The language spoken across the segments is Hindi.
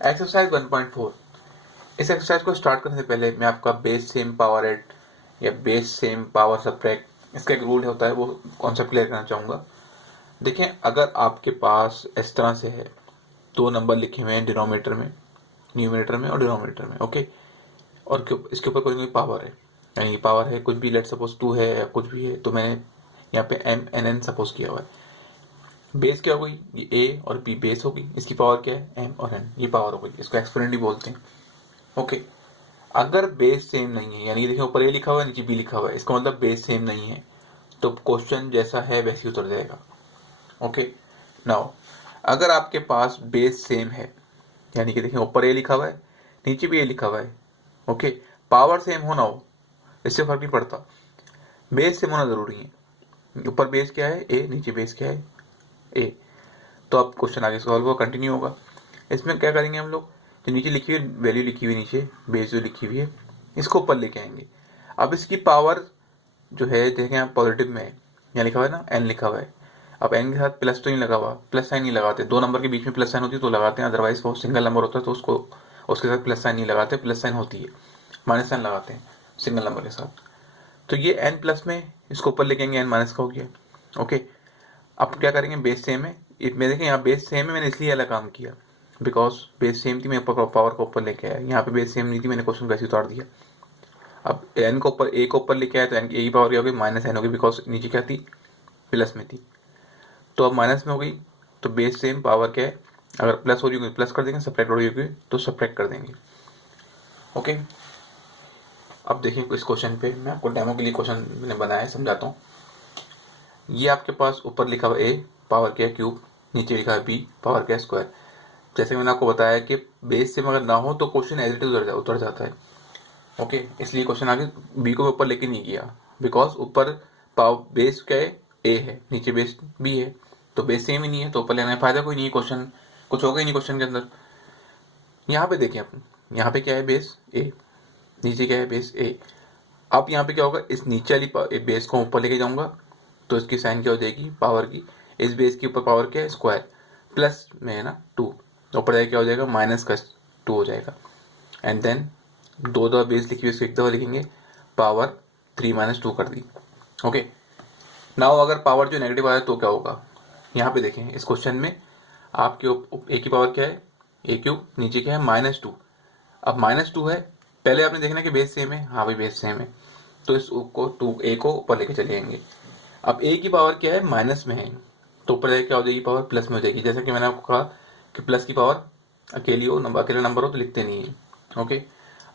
एक्सरसाइज 1.4। इस एक्सरसाइज को स्टार्ट करने से पहले मैं आपका बेस सेम पावर एड या बेस सेम पावर सब्ट्रैक्ट, इसका एक रूल होता है, वो कॉन्सेप्ट क्लियर करना चाहूँगा। देखें, अगर आपके पास इस तरह से है, दो नंबर लिखे हुए हैं डिनोमिनेटर में, न्यूमिनेटर में और डिनोमिनेटर में, ओके, और इसके ऊपर कोई कोई पावर है, यानी पावर है कुछ भी, लेट सपोज 2 है या कुछ भी है, तो मैंने यहाँ पे एम एन एन सपोज किया हुआ है। बेस क्या हो गई, ये ए और बी बेस हो गई, इसकी पावर क्या है, एम और एन, ये पावर हो गई, इसको एक्सपोनेंट ही बोलते हैं, ओके। अगर बेस सेम नहीं है, यानी देखिए ऊपर ए लिखा हुआ है नीचे बी लिखा हुआ है, इसका मतलब बेस सेम नहीं है, तो क्वेश्चन जैसा है वैसे ही उतर जाएगा, ओके। नाउ अगर आपके पास बेस सेम है, यानी कि देखिए ऊपर ए लिखा हुआ है नीचे भी ए लिखा हुआ है, ओके, पावर सेम हो ना हो इससे फर्क नहीं पड़ता, बेस सेम होना जरूरी है। ऊपर बेस क्या है ए, नीचे बेस क्या है ए, तो अब क्वेश्चन आगे सॉल्व होगा, कंटिन्यू होगा। इसमें क्या करेंगे हम लोग, जो नीचे लिखी हुई वैल्यू लिखी हुई नीचे बेस जो लिखी हुई है, इसको ऊपर लेके आएंगे। अब इसकी पावर जो है देखें आप पॉजिटिव में है, यहाँ लिखा हुआ है ना एन लिखा हुआ है, अब एन के साथ प्लस तो नहीं लगा हुआ, प्लस साइन नहीं लगाते, दो नंबर के बीच में प्लस साइन होती है तो लगाते हैं, अदरवाइज वो सिंगल नंबर होता है तो उसको उसके साथ प्लस साइन नहीं लगाते, प्लस साइन होती है, माइनस साइन लगाते हैं सिंगल नंबर के साथ। तो ये एन प्लस में, इसको ऊपर लेके आएंगे, एन माइनस का हो गया, ओके। अब क्या करेंगे, बेस सेम है, मैं देखें यहाँ बेस सेम है, मैंने इसलिए अलग काम किया बिकॉज बेस सेम थी, मैं ऊपर पावर को ऊपर लेके आया, यहाँ पे बेस सेम नहीं थी, मैंने क्वेश्चन कैसे उतार दिया। अब एन को ऊपर ए को ऊपर लेके आया तो एन ए की पावर क्या होगी, माइनस एन होगी, बिकॉज नीचे क्या थी, प्लस में थी, तो अब माइनस में हो गई, तो बेस सेम पावर क्या है, अगर प्लस हो रही होगी प्लस कर देंगे, सब्ट्रैक्ट हो रही होगी तो सब्ट्रैक्ट कर देंगे, ओके। अब देखिए इस क्वेश्चन पे मैं आपको डेमो के लिए क्वेश्चन मैंने बनाया है, समझाता हूँ। ये आपके पास ऊपर लिखा हुआ ए पावर क्या क्यूब, नीचे लिखा है बी पावर क्या स्क्वायर। जैसे मैंने आपको बताया कि बेस सेम अगर ना हो तो क्वेश्चन एज इट इज उतर जाता है, ओके। इसलिए क्वेश्चन आगे बी को ऊपर लेके नहीं किया, बिकॉज ऊपर पावर बेस क्या है ए है, नीचे बेस बी है, तो बेस सेम ही नहीं है तो ऊपर लेने का फायदा कोई नहीं है, क्वेश्चन कुछ होगा ही नहीं क्वेश्चन के अंदर। यहाँ पे देखिए आप, यहाँ पे क्या है बेस ए, नीचे क्या है बेस ए। अब यहाँ पे क्या होगा, इस नीचे वाली बेस को ऊपर लेके जाऊंगा तो इसकी साइन क्या हो जाएगी पावर की, इस बेस के ऊपर पावर क्या है स्क्वायर, प्लस में है ना 2, तो ऊपर जाके क्या हो जाएगा माइनस का 2 हो जाएगा, एंड देन दो दफा बेस लिखी हुई इसको एक दफा लिखेंगे, पावर 3 माइनस 2 कर दी, ओके। नाउ अगर पावर जो नेगेटिव आया तो क्या होगा, यहाँ पे देखें इस क्वेश्चन में आपके ए की पावर क्या है ए क्यूब, नीचे क्या है -2। अब -2 है, पहले आपने देखना कि बेस सेम है, हाँ भाई बेस सेम है, तो इस को 2 ए को ऊपर लेके चले जाएंगे। अब ए की पावर क्या है माइनस में है, तो ऊपर जाके क्या हो जाएगी पावर प्लस में हो जाएगी, जैसा कि मैंने आपको कहा कि प्लस की पावर अकेली हो नंबर, अकेला नंबर हो तो लिखते नहीं है, ओके।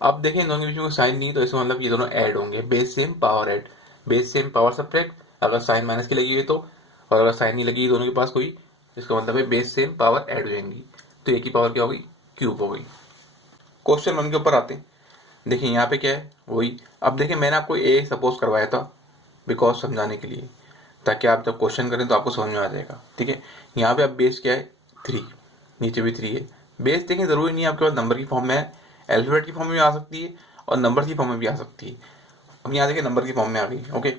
अब देखें इन दोनों के बीच में कोई साइन नहीं है तो इसका मतलब ये दोनों ऐड होंगे, base same power add, base same power subtract, अगर साइन माइनस की लगी है तो, और अगर साइन नहीं लगी दोनों के पास कोई, इसका मतलब है बेस सेम पावर ऐड हो जाएंगी, तो ए की पावर क्या होगी क्यूब हो गई। क्वेश्चन 1 के ऊपर आते हैं। देखिए यहाँ पे क्या है वही, अब देखिए मैंने आपको ए सपोज करवाया था बिकॉज समझाने के लिए, ताकि आप जब क्वेश्चन करें तो आपको समझ में आ जाएगा, ठीक है। यहाँ पे अब बेस क्या है 3, नीचे भी 3 है, बेस देखें जरूरी नहीं है आपके पास नंबर की फॉर्म में है, अल्फाबेट की फॉर्म में भी आ सकती है और नंबर की फॉर्म में भी आ सकती है। अब यहाँ देखिए नंबर की फॉर्म में आ गई, ओके।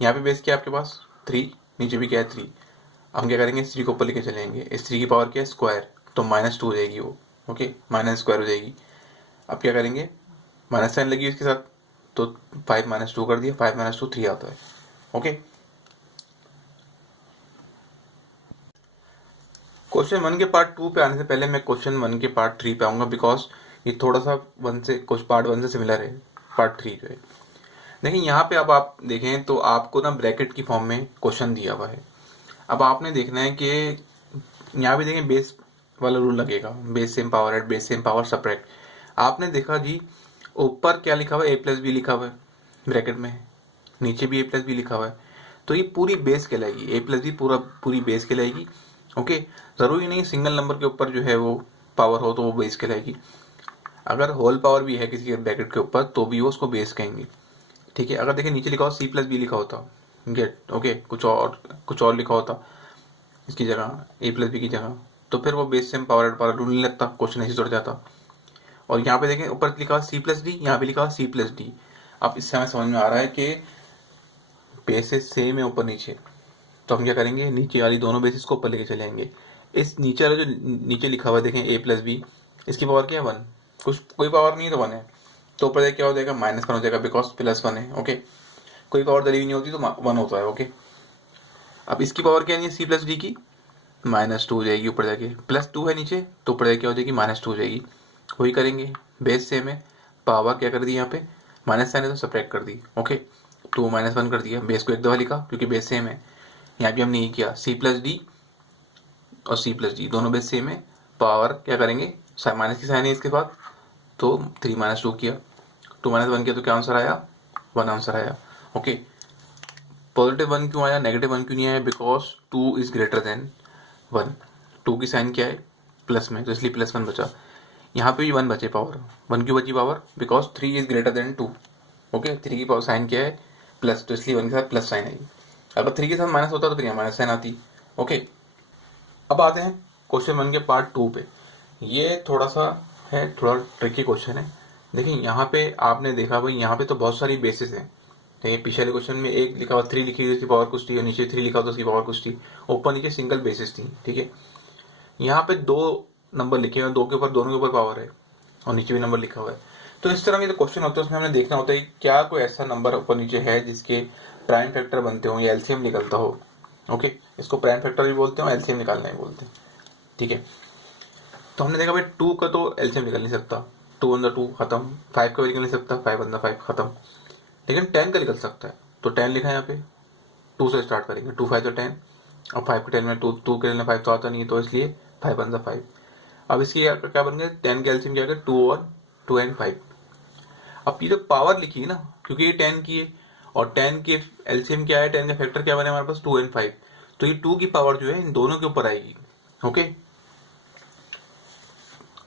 यहाँ पे बेस क्या है आपके पास 3, नीचे भी क्या है 3, हम क्या करेंगे इस 3 को ऊपर लेके चलेंगे, इस 3 की पावर क्या है स्क्वायर, तो -2 हो जाएगी वो, ओके, माइनस स्क्वायर हो जाएगी। अब क्या करेंगे, माइनस साइन लगी इसके साथ, तो 5 - 2 कर दिया, 5 - 2 3 आता है, ओके। क्वेश्चन 1 के पार्ट 2 पे आने से पहले मैं क्वेश्चन 1 के पार्ट 3 पे आऊंगा, बिकॉज ये थोड़ा सा कुछ पार्ट 1 से सिमिलर है, पार्ट 3 जो है। देखिए यहाँ पे अब आप देखें तो आपको ना ब्रैकेट की फॉर्म में क्वेश्चन दिया हुआ है। अब आपने देखना है कि यहाँ भी देखें बेस वाला रूल लगेगा, base same power add, base same power subtract. आपने देखा जी ऊपर क्या लिखा हुआ है a+b लिखा हुआ है ब्रैकेट में, नीचे भी a+b लिखा हुआ है, तो ये पूरी बेस कहलाएगी, a+b पूरी बेस कहलाएगी, ओके। जरूरी नहीं सिंगल नंबर के ऊपर जो है वो पावर हो तो वो बेस कहलाएगी, अगर होल पावर भी है किसी के ब्रैकेट के ऊपर तो भी वो उसको बेस कहेंगे, ठीक है। अगर देखिए नीचे लिखा हो c+b लिखा होता गेट, ओके, कुछ और लिखा होता इसकी जगह a+b की जगह, तो फिर वो बेस सेम पावर रूल नहीं लगता, क्वेश्चन ऐसे जुड़ जाता। और यहाँ पे देखें ऊपर लिखा हुआ c+d, यहाँ पे लिखा हुआ c+d। अब इससे हमें समझ में आ रहा है कि बेसिस सेम है ऊपर नीचे, तो हम क्या करेंगे नीचे वाली दोनों बेसिस को ऊपर लेके चलेंगे। इस नीचे वाला जो नीचे लिखा हुआ है देखें a+b, इसकी पावर क्या है 1, कुछ कोई पावर नहीं है तो 1 है, तो ऊपर क्या हो जाएगा -1 हो जाएगा बिकॉज +1 है। ओके, कोई पावर दरी नहीं होती तो 1 होता है। ओके, अब इसकी पावर क्या नहीं है C+D की -2 हो जाएगी, ऊपर जाके +2 है नीचे तो ऊपर जाके क्या हो जाएगी -2 हो जाएगी। वही करेंगे, बेस सेम है, पावर क्या कर दी यहाँ पे माइनस साइन है तो सब्ट्रैक्ट कर दी। ओके, 2 -1 कर दिया, बेस को एक दफा लिखा क्योंकि बेस सेम है। यहाँ भी हमने ये किया C+D और C+D दोनों बेस सेम है, पावर क्या करेंगे माइनस की साइन है इसके बाद तो 3 -2 किया, 2 -1 किया तो क्या आंसर आया 1 आंसर आया। ओके, +1 क्यों आया, -1 क्यों नहीं आया, बिकॉज 2 इज ग्रेटर देन 1, 2 की साइन क्या है प्लस में तो इसलिए +1 बचा। यहाँ पे भी 1 बचे पावर, 1 क्यों बची power because 3 is greater than 2। Okay, 3 की पावर साइन क्या है प्लस तो इसलिए 1 के साथ प्लस साइन आई, अगर 3 के साथ माइनस होता तो फिर यहाँ माइनस साइन आती। ओके, अब आते हैं क्वेश्चन 1 के पार्ट 2 पे। ये थोड़ा सा है, थोड़ा ट्रिकी क्वेश्चन है। देखिए यहाँ पे आपने देखा भाई यहाँ पे तो बहुत सारी बेसिस हैं। देखिए पिछले क्वेश्चन में एक लिखा हुआ 3 लिखी हुई उसकी पावर कुछ थी और नीचे 3 लिखा हुआ उसकी पावर कुछ थी, ऊपर नीचे सिंगल बेसिस थी। ठीक है, यहाँ पे 2 नंबर लिखे हुए हैं, 2 के ऊपर दोनों के ऊपर पावर है और नीचे भी नंबर लिखा हुआ है। तो इस तरह के जो क्वेश्चन होते हैं उसमें हमने देखना होता है क्या कोई ऐसा नंबर ऊपर नीचे है जिसके प्राइम फैक्टर बनते हो या एलसीएम निकलता हो। ओके, इसको प्राइम फैक्टर भी बोलते हैं और एलसीएम निकालना ही बोलते हैं। ठीक है, तो हमने देखा भाई 2 का तो एलसीएम निकल नहीं सकता, 2 × 2 खत्म, 5 का भी निकल नहीं सकता, 5 × 5 खत्म, लेकिन 10 का निकल सकता है। तो 10 लिखा है यहाँ पे, 2 से स्टार्ट करेंगे, 2 5 10, और 5 के 10 में 2 के 5 तो आता नहीं है तो इसलिए 5 × 5। अब इसकी क्या बन गया 10 का एलसीएम क्या है 2 और 2 and 5। अब ये जो पावर लिखी है ना, क्योंकि ये 10 की है और 10 के एलसीएम क्या है, 10 का फैक्टर क्या बने हमारे पास 2 and 5, तो ये 2 की पावर जो है इन दोनों के ऊपर आएगी। ओके,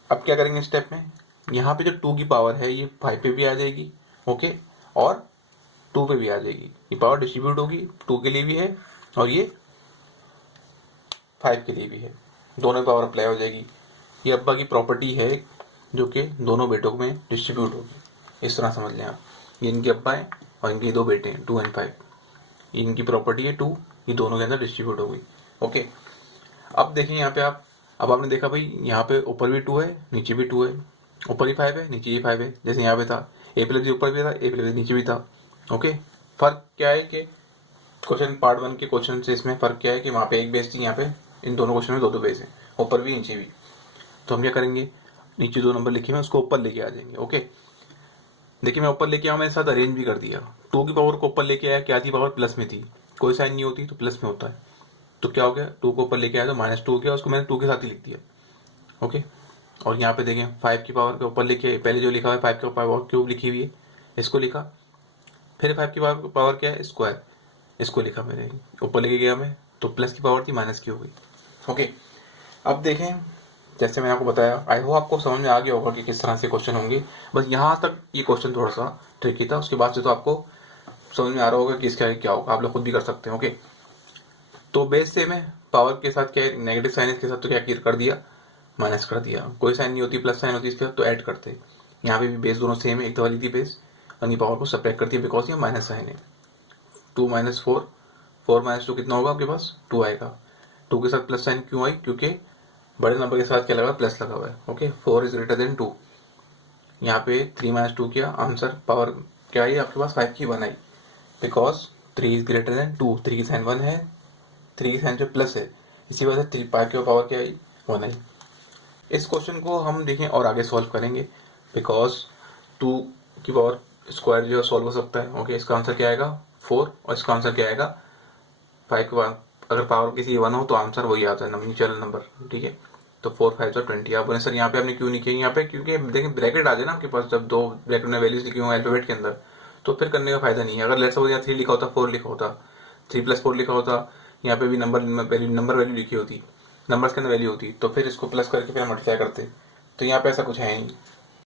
अब क्या करेंगे स्टेप में, यहाँ पे जो 2 की पावर है ये 5 पे भी आ जाएगी। ओके, और 2 पे भी आ जाएगी, ये पावर डिस्ट्रीब्यूट होगी, 2 के लिए भी है और ये 5 के लिए भी है, दोनों पावर अप्लाई हो जाएगी। ये अब्बा की प्रॉपर्टी है जो कि दोनों बेटों में डिस्ट्रीब्यूट होगी, इस तरह समझ लें आप। ये इनके अब्बा हैं और इनके 2 बेटे हैं 2 and 5, इनकी प्रॉपर्टी है 2, ये दोनों के अंदर डिस्ट्रीब्यूट होगी। ओके, अब देखिए यहाँ पे आप, अब आपने देखा भाई यहाँ पे ऊपर भी 2 है नीचे भी 2 है, ऊपर ही 5 है नीचे ही 5 है, जैसे यहाँ पे था A+B ऊपर भी था A+B नीचे भी था। ओके, फर्क क्या है कि क्वेश्चन पार्ट 1 के क्वेश्चन से इसमें फर्क क्या है कि वहाँ पे एक बेस थी, यहाँ पे इन दोनों क्वेश्चन में 2 बेस है, ऊपर भी नीचे भी। तो हम क्या करेंगे, नीचे 2 नंबर लिखे हुए उसको ऊपर लेके आ जाएंगे। ओके, देखिए मैं ऊपर लेके आया, मेरे साथ अरेंज भी कर दिया, 2 की पावर को ऊपर लेके आया, क्या थी पावर प्लस में थी, कोई साइन नहीं होती तो प्लस में होता है, तो क्या हो गया 2 को ऊपर लेके आया तो -2 हो गया, उसको मैंने 2 के साथ ही लिख दिया। ओके, और यहाँ पे देखें 5 की पावर के ऊपर लिखे, पहले जो लिखा हुआ है 5 के पावर क्यूब लिखी हुई है इसको लिखा, फिर 5 की पावर क्या है स्क्वायर, इसको लिखा मैंने, ऊपर लेके गया मैं तो प्लस की पावर थी माइनस की हो गई। ओके, अब देखें जैसे मैंने आपको बताया, आई होप आपको समझ में आ गया होगा कि किस तरह से क्वेश्चन होंगे, बस यहाँ तक ये क्वेश्चन थोड़ा सा ट्रिकी था, उसके बाद से तो आपको समझ में आ रहा होगा कि इसका क्या होगा, आप लोग खुद भी कर सकते हैं। ओके, तो बेस सेम है, पावर के साथ क्या है नेगेटिव साइन इसके साथ तो क्या कर दिया माइनस कर दिया, कोई साइन नहीं होती प्लस साइन होती इसके साथ तो ऐड करते। यहाँ पे भी बेस दोनों सेम है, एक दफा ली थी बेस और पावर को सब्ट्रैक्ट करती है बिकॉज ये माइनस साइन है। 2 - 4, 4 - 2 कितना होगा आपके पास 2 आएगा, 2 के साथ प्लस साइन क्यों आई क्योंकि बड़े नंबर के साथ क्या लगा प्लस लगा हुआ है। ओके, 4 इज ग्रेटर देन 2, यहाँ पे 3 - 2 किया, आंसर पावर क्या आई आपके पास 5 की 1 आई, बिकॉज 3 इज ग्रेटर देन 2, 3 की साइन 1 है, 3 की साइन जो प्लस है, इसी वजह से 5 की पावर क्या आई 1 आई। इस क्वेश्चन को हम देखें और आगे सॉल्व करेंगे, बिकॉज 2 की पावर स्क्वायर जो है सॉल्व हो सकता है। ओके, इसका आंसर क्या आएगा 4 और इसका आंसर क्या आएगा 5 के बाद अगर पावर किसी 1 हो तो आंसर वही आता है न्यूचुरल नंबर। ठीक है, तो 4 5 20। आप बोले सर यहाँ पे आपने क्यों नहीं किया, यहाँ पे क्योंकि देखिए ब्रैकेट आ जाए ना आपके पास, जब 2 ब्रैकेट में वैल्यूज लिखी हुई अल्फाबेट के अंदर तो फिर करने का फायदा नहीं है। अगर लेट्स सपोज यहाँ 3 लिखा होता 4 लिखा होता 3 + 4 लिखा होता, यहाँ पे भी नंबर वैल्यू लिखी होती, नंबर्स के अंदर वैल्यू होती, तो फिर इसको प्लस करके फिर मल्टीप्लाई करते, तो यहाँ पे ऐसा कुछ है नहीं।